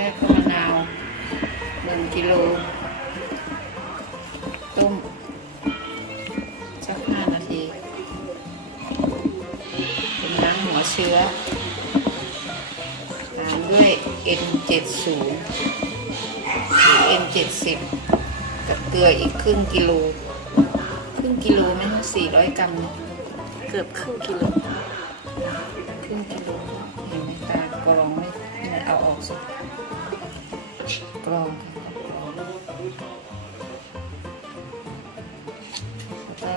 รกก็มะนาวหนึ่งกิโล ต้ม สักห้านาทีเป็นน้ำหัวเชื้อตามด้วย N70 หรือ N70 กับเกลืออีกครึ่งกิโล ครึ่งกิโลไม่ใช่สี่ร้อยกรัมนะเกือบครึ่งกิโล ครึ่งกิโลเห็นไหมตากรองไม่ ไม่เอาออกสิกรองค่ะแล้วก็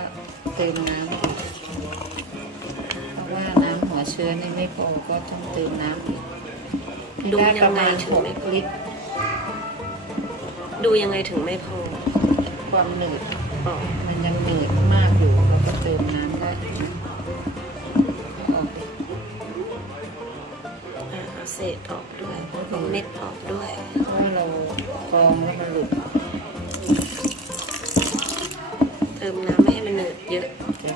เติมน้ำอีกเพราะว่าน้ำหัวเชื้อนี่ไม่พอก็ต้องเติมน้ำอีกดูได้ยัประงไงมาณถึหงกไม่พอลิตรดูยังไงถึงไม่พอความหนืด อ๋อ มันยังหนืดมากอยู่เราก็เติมน้ำได้อีกอ เอาเศษออกด้วยเอาเม็ดออกด้วยเพราะว่าเรากรองแล้วมันหลุด เติมน้ำไม่ให้มันเหนืดเยอะจ้ะ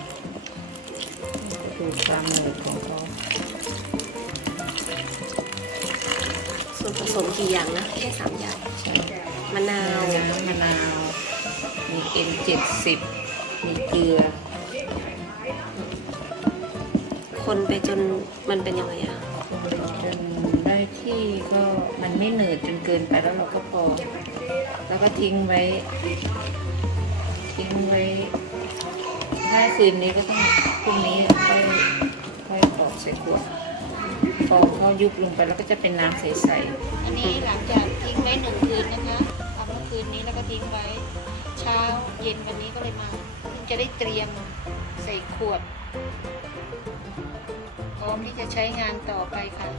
ก็ดูความหนืดของเขาส่วนผสมกี่อย่างนะ แค่สามอย่างใช่มะนาวน้ำมะนาว มีเอ็นเจ็ดสิบมีเกลือ คนไปจนมันเป็นยังไงอะจนได้ ที่ก็มันไม่เหนืดจนเกินไปแล้วเราก็พอ แล้วก็ทิ้งไว้ ทิ้งไว้ ถ้าคืนนี้ก็ต้องพรุ่งนี้ค่อยค่อยกรอกใส่ขวดพอเขายุบลงไปแล้วก็จะเป็นน้ำใสๆอันนี้หลังจากทิ้งไว้หนึ่งคืนนะคะทำเมื่อคืนนี้แล้วก็ทิ้งไว้ เช้าเย็นวันนี้ก็เลยมาจะได้เตรียมใส่ขวดพร้อมที่จะใช้งานต่อไปค่ะ